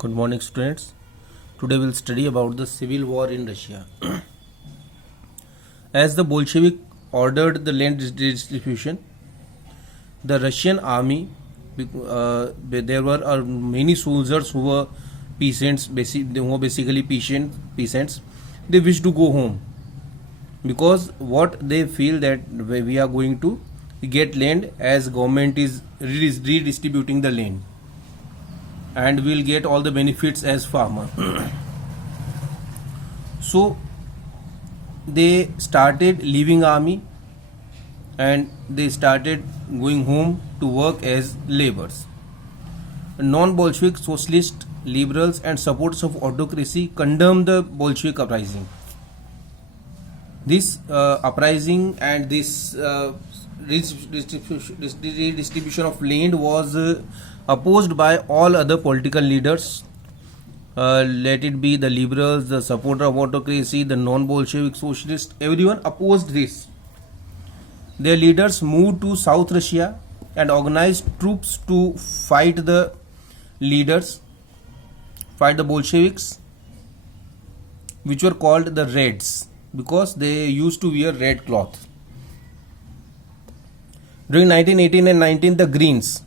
Good morning, students. Today we'll study about the civil war in Russia. As the Bolshevik ordered the land redistribution, the Russian army, there were many soldiers who were peasants, basically peasants. They wish to go home because what they feel that we are going to get land as government is redistributing the land and we'll get all the benefits as farmer. So they started leaving army and they started going home to work as laborers. Non-Bolshevik socialist liberals and supporters of autocracy condemned the Bolshevik uprising. This uprising and this redistribution of land was opposed by all other political leaders, let it be the liberals, the supporter of autocracy, the non-Bolshevik socialists. Everyone opposed this. Their leaders moved to South Russia and organized troops to fight the Bolsheviks, which were called the Reds because they used to wear red cloth. During 1918 and 19, the Greens,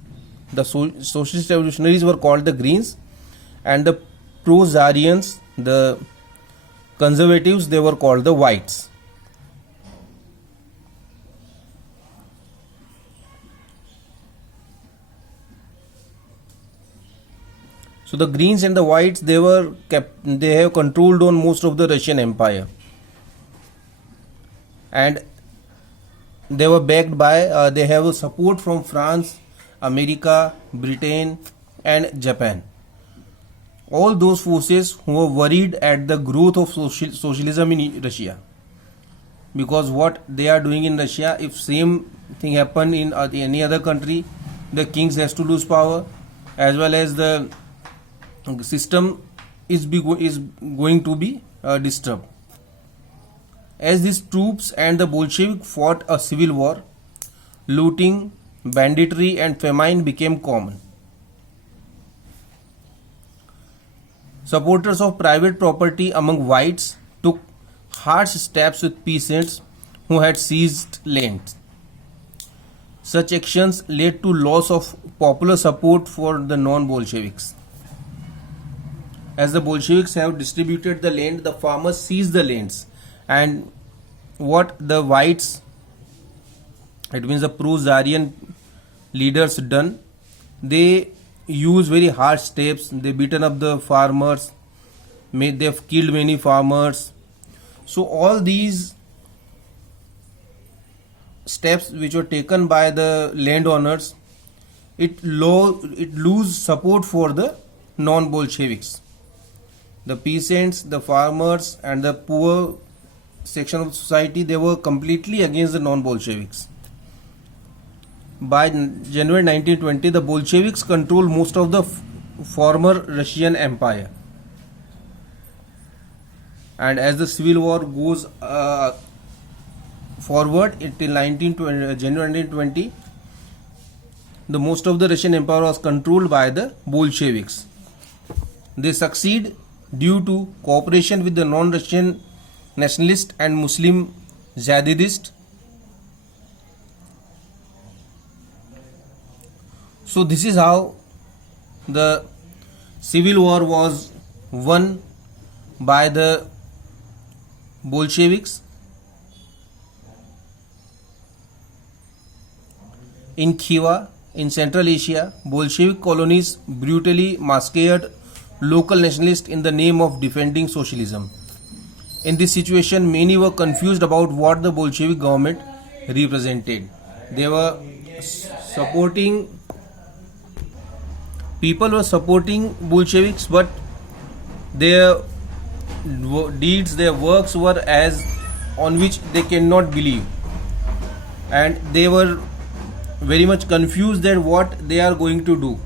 the socialist revolutionaries, were called the Greens, and the pro-Tsarians, the conservatives, they were called the Whites. So the Greens and the Whites, they have controlled on most of the Russian Empire, and they were backed by they have support from France, America, Britain and Japan. All those forces who were worried at the growth of socialism in Russia, because what they are doing in Russia, if same thing happen in any other country, the kings has to lose power, as well as the system is going to be disturbed. As these troops and the Bolshevik fought a civil war, looting, banditry and famine became common. Supporters of private property among whites took harsh steps with peasants who had seized land. Such actions led to loss of popular support for the non-Bolsheviks. As the Bolsheviks have distributed the land, the farmers seized the lands, and what the whites, it means the pro-Tsarian leaders done, they use very harsh steps. They beaten up the farmers, they've killed many farmers. So all these steps which were taken by the landowners, it lose support for the non-Bolsheviks. The peasants, the farmers and the poor section of society, they were completely against the non-Bolsheviks. By January 1920, the Bolsheviks controlled most of the former Russian Empire. And as the civil war goes forward until January 1920, the most of the Russian Empire was controlled by the Bolsheviks. They succeed due to cooperation with the non-Russian nationalist and Muslim Zadidist. So this is how the civil war was won by the Bolsheviks. In Khiva, in Central Asia, Bolshevik colonies brutally massacred local nationalists in the name of defending socialism. In this situation, many were confused about what the Bolshevik government represented. They were supporting, people were supporting Bolsheviks, but their deeds, their works were as on which they cannot believe, and they were very much confused that what they are going to do.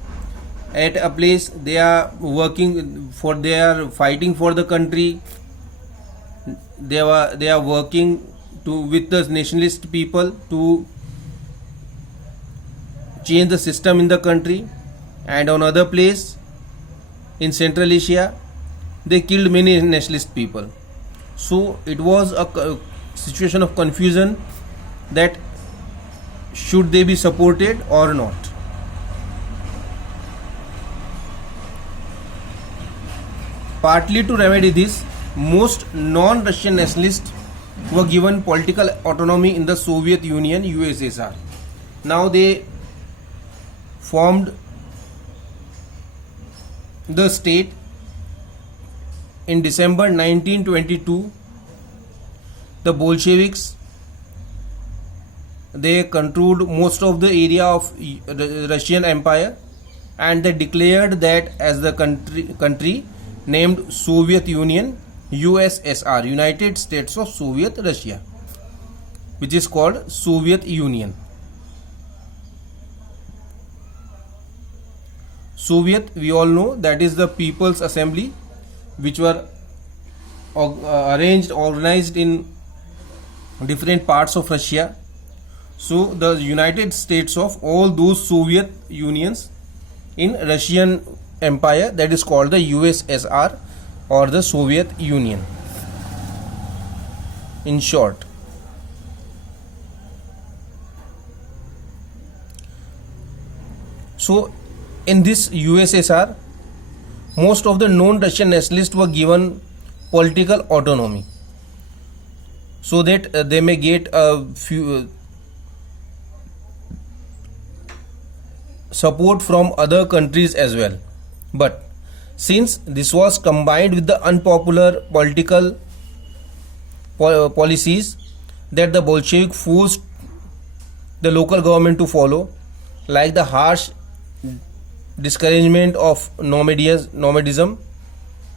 At a place they are working for, they are fighting for the country, they are working with the nationalist people to change the system in the country, and on other place in Central Asia, they killed many nationalist people. So it was a situation of confusion that should they be supported or not. Partly to remedy this, most non-Russian nationalists were given political autonomy in the Soviet Union, USSR. Now they formed the state in December 1922. The Bolsheviks, they controlled most of the area of Russian Empire, and they declared that as the country named Soviet Union, USSR, United States of Soviet Russia, which is called Soviet Union. Soviet, we all know, that is the People's Assembly, which were organized in different parts of Russia. So the United States of all those Soviet unions in Russian Empire, that is called the USSR or the Soviet Union in short. So in this USSR, most of the known Russian nationalists were given political autonomy so that they may get a few support from other countries as well. But since this was combined with the unpopular political policies that the Bolshevik forced the local government to follow, like the harsh discouragement of nomadism,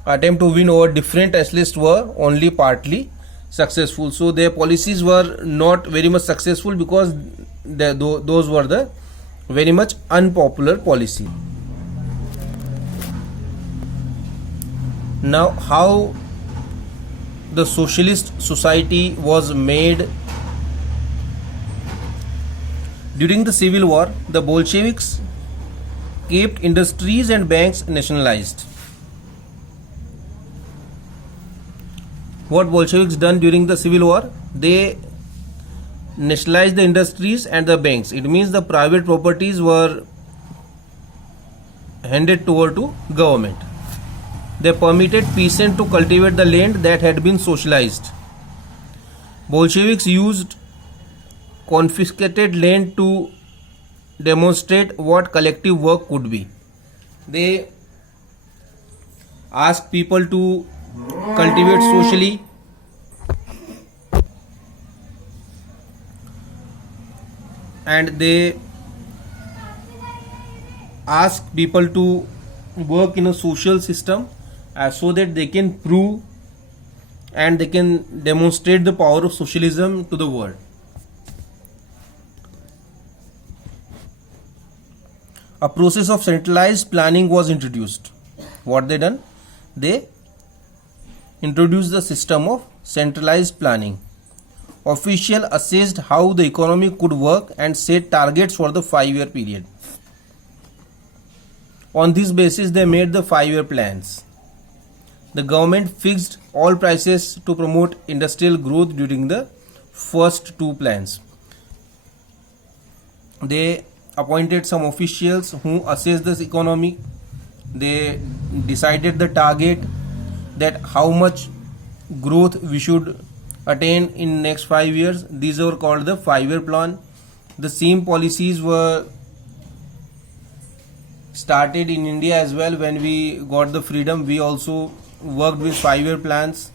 attempt to win over different nationalists were only partly successful. So their policies were not very much successful because those were the very much unpopular policy. Now, how the socialist society was made? During the Civil War, the Bolsheviks kept industries and banks nationalized. What Bolsheviks done during the Civil War? They nationalized the industries and the banks. It means the private properties were handed over to government. They permitted peasants to cultivate the land that had been socialized. Bolsheviks used confiscated land to demonstrate what collective work could be. They asked people to cultivate socially, and they ask people to work in a social system so that they can prove and they can demonstrate the power of socialism to the world. A process of centralized planning was introduced. What they done? They introduced the system of centralized planning. Officials assessed how the economy could work and set targets for the 5-year period. On this basis, they made the 5-year plans. The government fixed all prices to promote industrial growth during the first 2 plans. They appointed some officials who assessed this economy. They decided the target, that how much growth we should attain in next 5 years. These were called the 5-year plan. The same policies were started in India as well. When we got the freedom, we also worked with 5-year plans.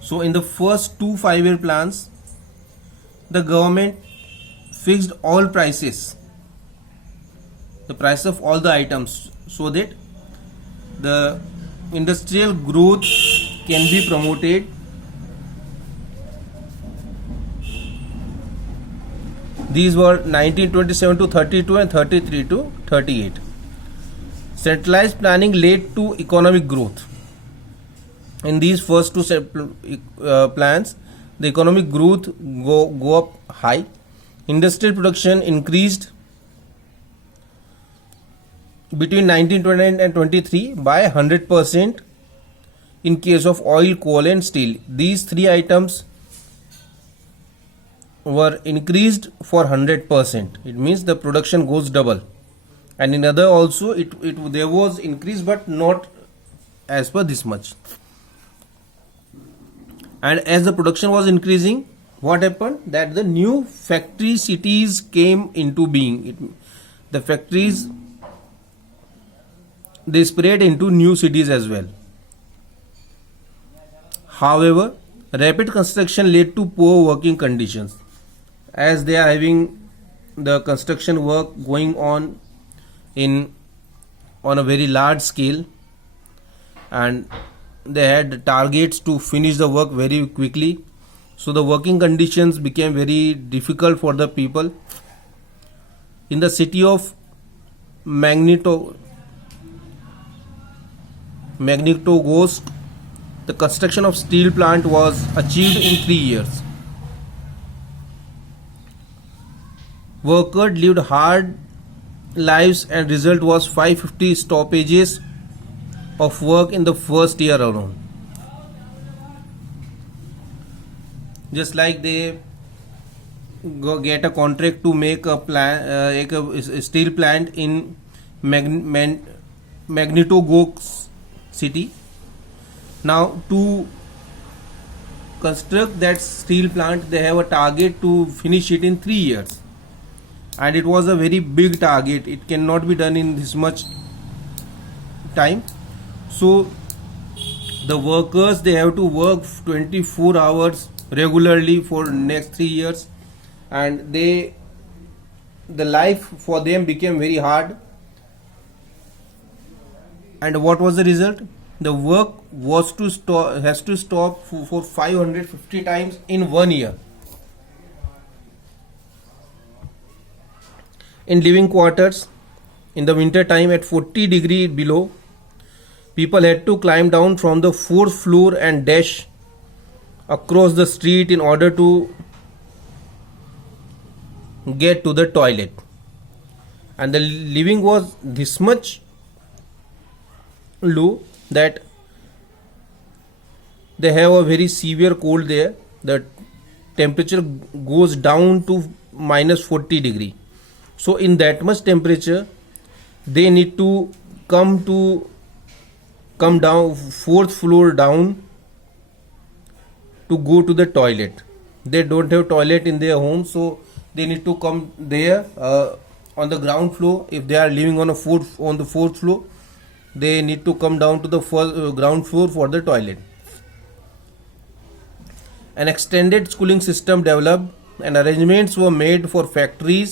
So in the first 2 5-year plans, the government fixed all prices, the price of all the items, so that the industrial growth can be promoted. These were 1927 to 32 and 33 to 38. Centralized planning led to economic growth. In these first 2 plans, the economic growth go up high. Industrial production increased. between 1929 and 23 by 100% in case of oil, coal and steel. These three items were increased for 100%. It means the production goes double. And in other also there was increase, but not as per this much. And as the production was increasing, what happened? That the new factory cities came into being. The factories, they spread into new cities as well. However, rapid construction led to poor working conditions, as they are having the construction work going on a very large scale, and they had targets to finish the work very quickly. So the working conditions became very difficult for the people. In the city of Magnitogorsk, the construction of steel plant was achieved in 3 years. Workers lived hard lives, and result was 550 stoppages of work in the first year alone. Just like they get a contract to make a steel plant in Magnitogorsk city. Now to construct that steel plant, they have a target to finish it in 3 years, and it was a very big target. It cannot be done in this much time. So the workers, they have to work 24 hours regularly for next 3 years, and the life for them became very hard. And what was the result? The work has to stop for 550 times in 1 year. In living quarters, in the winter time at 40 degree below, people had to climb down from the 4th floor and dash across the street in order to get to the toilet. And the living was this much low that they have a very severe cold there. The temperature goes down to minus 40 degree. So in that much temperature, they need to come down 4th floor down to go to the toilet. They don't have toilet in their home, so they need to come there on the ground floor. If they are living on the 4th floor, they need to come down to the ground floor for the toilet. An extended schooling system developed, and arrangements were made for factory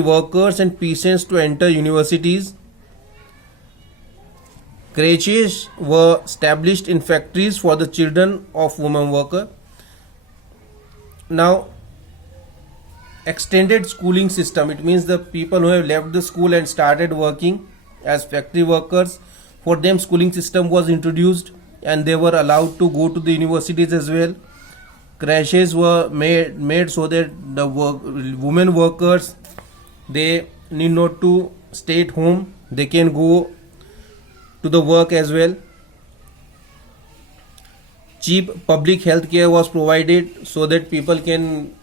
workers and peasants to enter universities. Creches were established in factories for the children of women workers. Now, extended schooling system, it means the people who have left the school and started working as factory workers, for them schooling system was introduced, and they were allowed to go to the universities as well. Creches were made so that the women workers, they need not to stay at home, they can go to the work as well. Cheap public health care was provided so that people can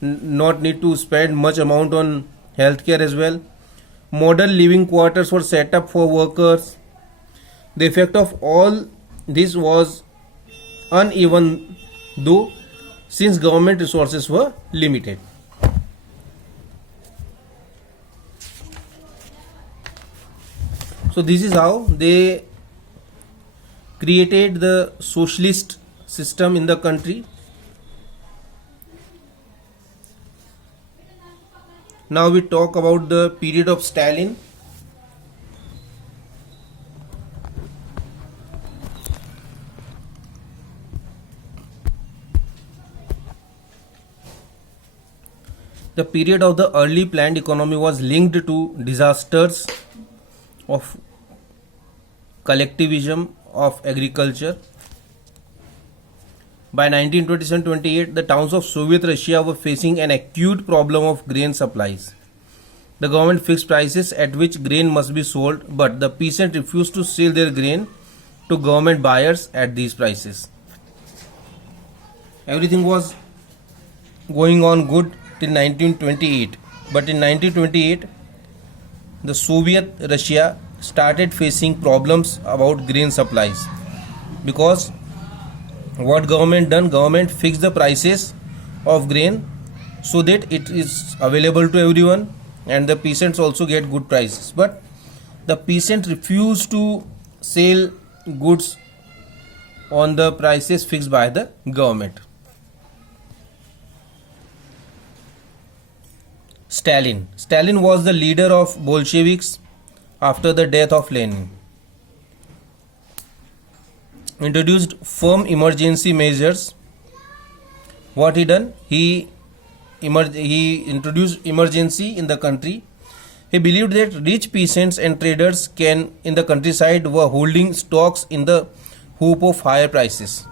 not need to spend much amount on health care as well. Modern living quarters were set up for workers. The effect of all this was uneven, though, since government resources were limited. So this is how they created the socialist system in the country. Now we talk about the period of Stalin. The period of the early planned economy was linked to disasters of collectivism of agriculture. By 1927-28, the towns of Soviet Russia were facing an acute problem of grain supplies. The government fixed prices at which grain must be sold, but the peasants refused to sell their grain to government buyers at these prices. Everything was going on good till 1928, but in 1928 the Soviet Russia started facing problems about grain supplies, because what government fixed the prices of grain so that it is available to everyone and the peasants also get good prices, but the peasant refused to sell goods on the prices fixed by the government. Stalin was the leader of Bolsheviks after the death of Lenin. Introduced firm emergency measures. What he done? He introduced emergency in the country. He believed that rich peasants and traders in the countryside were holding stocks in the hope of higher prices.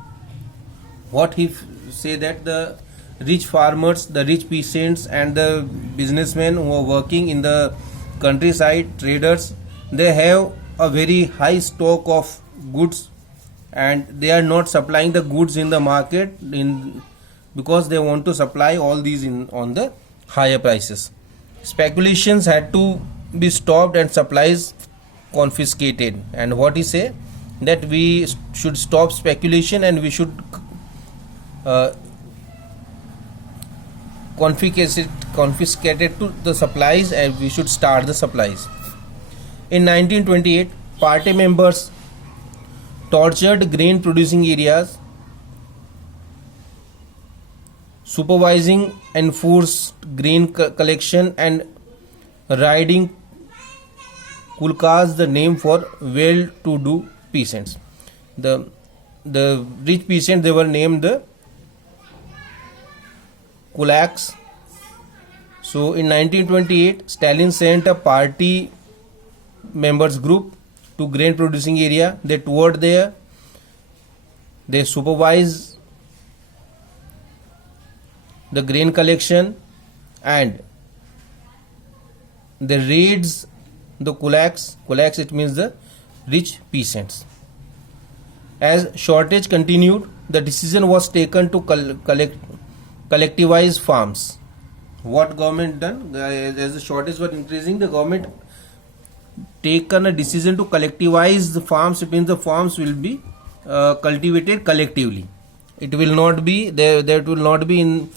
What he say that the rich farmers, the rich peasants and the businessmen who are working in the countryside, traders, they have a very high stock of goods and they are not supplying the goods in the market because they want to supply all these on the higher prices. Speculations had to be stopped and supplies confiscated. And what he say that we should stop speculation and we should confiscated to the supplies and we should start the supplies. In 1928, party members tortured grain producing areas, supervising enforced grain collection and riding kulkas, the name for well-to-do peasants. The rich peasants, they were named the kulaks. So in 1928, Stalin sent a party members group to grain producing area. They toured there. They supervised the grain collection and they raids the kulaks. Kulaks, it means the rich peasants. As shortage continued, the decision was taken to collectivize farms. What government done? As the shortage was increasing, the government taken a decision to collectivize the farms. It means the farms will be cultivated collectively. It will not be there. It will not be in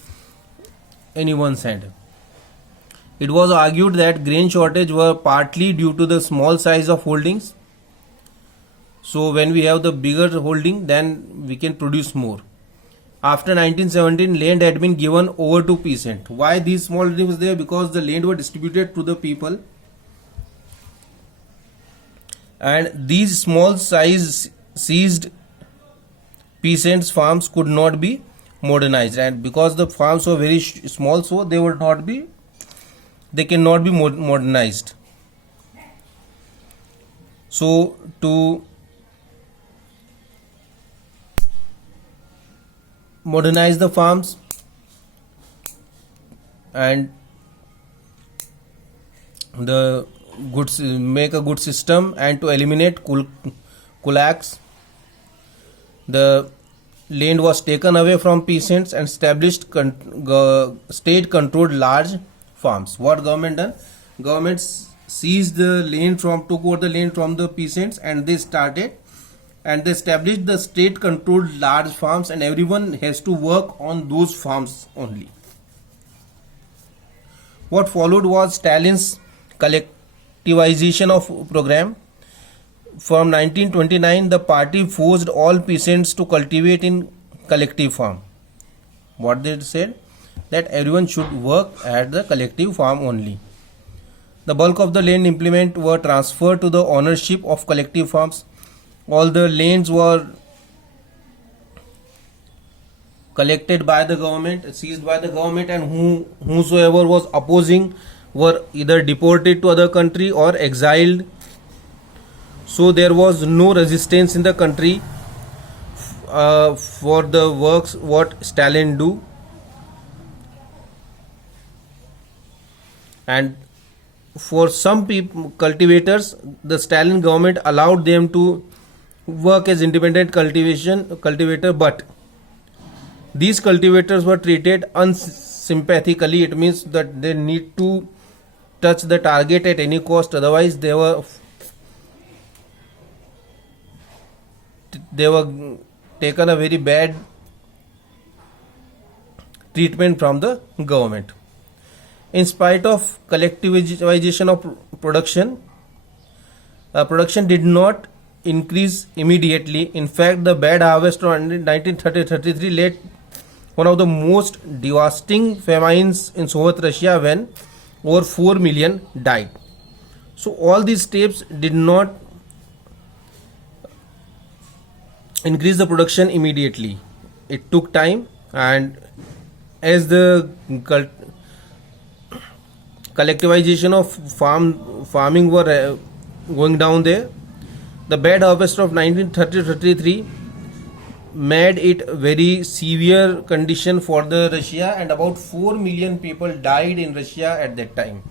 anyone's hand. It was argued that grain shortage were partly due to the small size of holdings. So when we have the bigger holding, then we can produce more. After 1917, land had been given over to peasant. Why these small holdings was there? Because the land were distributed to the people, and these small size seized peasants' farms could not be modernized, and because the farms were very small, so they cannot be modernized. So to modernize the farms and the goods, make a good system, and to eliminate kulaks, the land was taken away from peasants and established state controlled large farms. What government done? Government seized the land took over the land from the peasants, and they established the state controlled large farms, and everyone has to work on those farms only. What followed was Stalin's collectivization of program. From 1929, the party forced all peasants to cultivate in collective farm. What they said? That everyone should work at the collective farm only. The bulk of the land implement were transferred to the ownership of collective farms. All the lands were collected by the government, seized by the government, and whosoever was opposing were either deported to other country or exiled. So there was no resistance in the country for the works what Stalin do. And for some people, cultivators, the Stalin government allowed them to work as independent cultivator, but these cultivators were treated unsympathetically. It means that they need to touch the target at any cost, otherwise they were taken a very bad treatment from the government. In spite of collectivization of production, production did not increase immediately. In fact, the bad harvest of 1930-33 led one of the most devastating famines in Soviet Russia, when over 4 million died. So all these steps did not increase the production immediately. It took time, and as the collectivization of farming were going down there, the bad harvest of 1930-33 made it very severe condition for the Russia, and about 4 million people died in Russia at that time.